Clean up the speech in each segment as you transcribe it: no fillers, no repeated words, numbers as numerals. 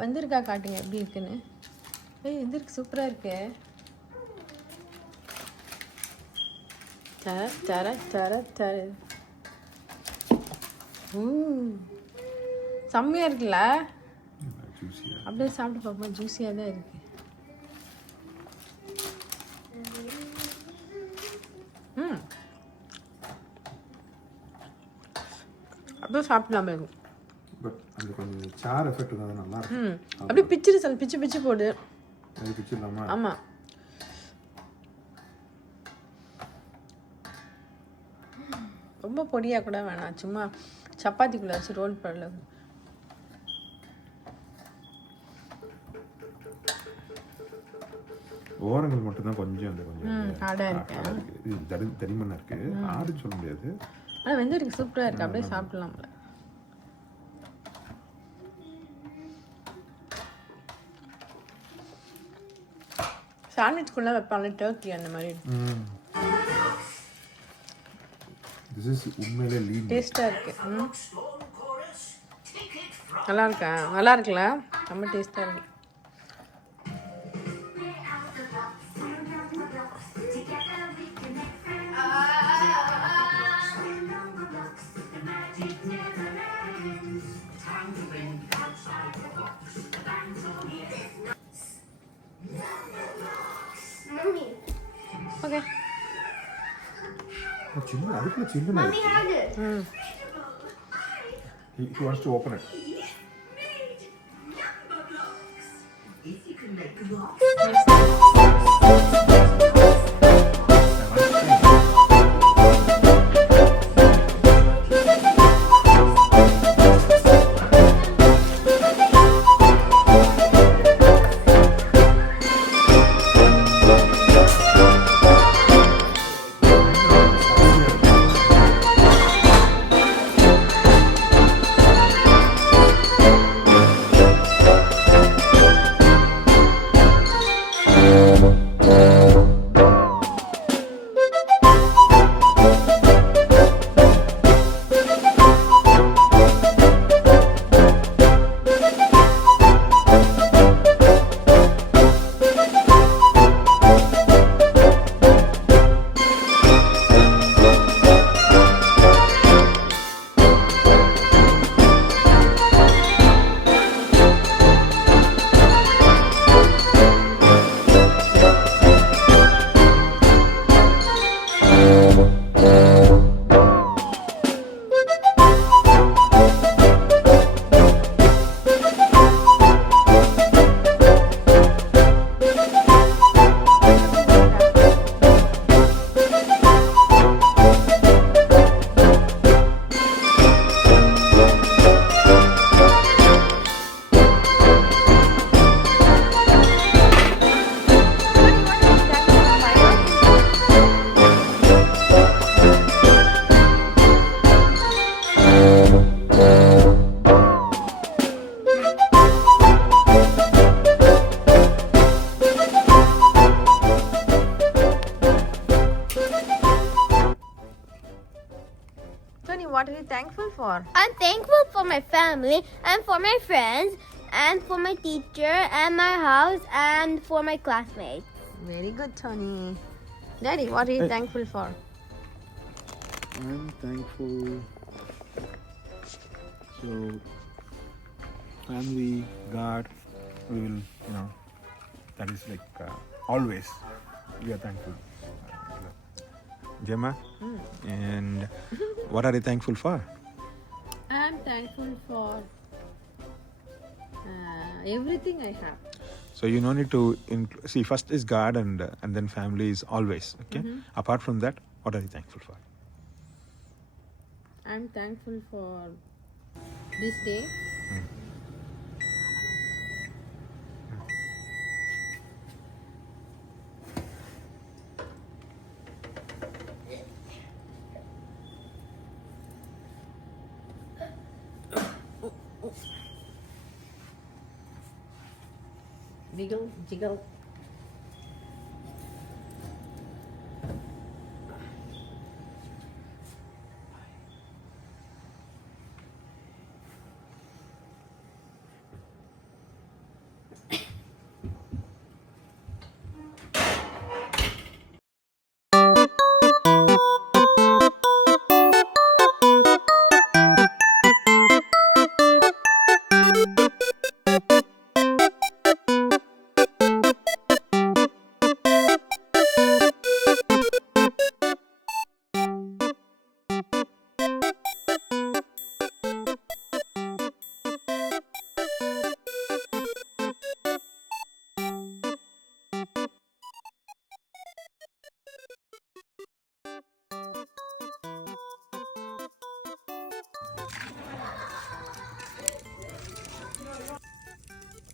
வெந்திருக்கா காட்டுங்க எப்படி இருக்குன்னு. வெந்திருக்கு, சூப்பராக இருக்கு. தர தர தர தர செம்மையாக இருக்குல்ல. அப்படியே சாப்பிட்டு பார்ப்போம். ஜூஸியாக தான் இருக்கு. அப்படியே சாப்பிடலாமே இருக்கும். அது கொஞ்சம் சார் எஃபெக்ட் தான் நல்லா இருக்கு. அப்படியே பிச்சு பிச்சு பிச்சு போடு. அது பிச்சிடலாமா? ஆமாம். ரொம்ப பொடியாக கூட வேணாம், சும்மா சப்பாத்திக்குள்ளே வச்சு ரோல் பண்ணல. ஓரங்கள் மட்டும்தான் கொஞ்சம் அந்த கொஞ்சம் ஹார்டாக இருக்கு. தடிமண்ணா இருக்கு. ஆறுன்னு சொல்ல முடியாது. ஆனால் வெந்திருக்கு, சூப்பராக இருக்கு. அப்படியே சாப்பிடலாம்ல. சாண்ட்விச்குள்ளே வைப்பாங்க டர்க்கி அந்த மாதிரி. உண்மையிலே லீன் டேஸ்ட்டாக இருக்கு. நல்லா இருக்கா? நல்லா இருக்குல்ல? ரொம்ப டேஸ்ட்டாக இருக்கு. ஓகே. சின்ன அதுக்குள்ள சின்ன Mommy had it. He wants to open it. If you Tony, what are you thankful for? I'm thankful for my family and for my friends and for my teacher and my house and for my classmates. Very good, Tony. Daddy, what are you thankful for? I'm thankful. So, family, God, we will, that is like always we are thankful. Gemma, and what are you thankful for? I'm thankful for everything I have. So you no need to see. First is God, and then family is always okay. Apart from that, what are you thankful for? I'm thankful for this day. Wiggle, jiggle.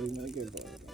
I like it.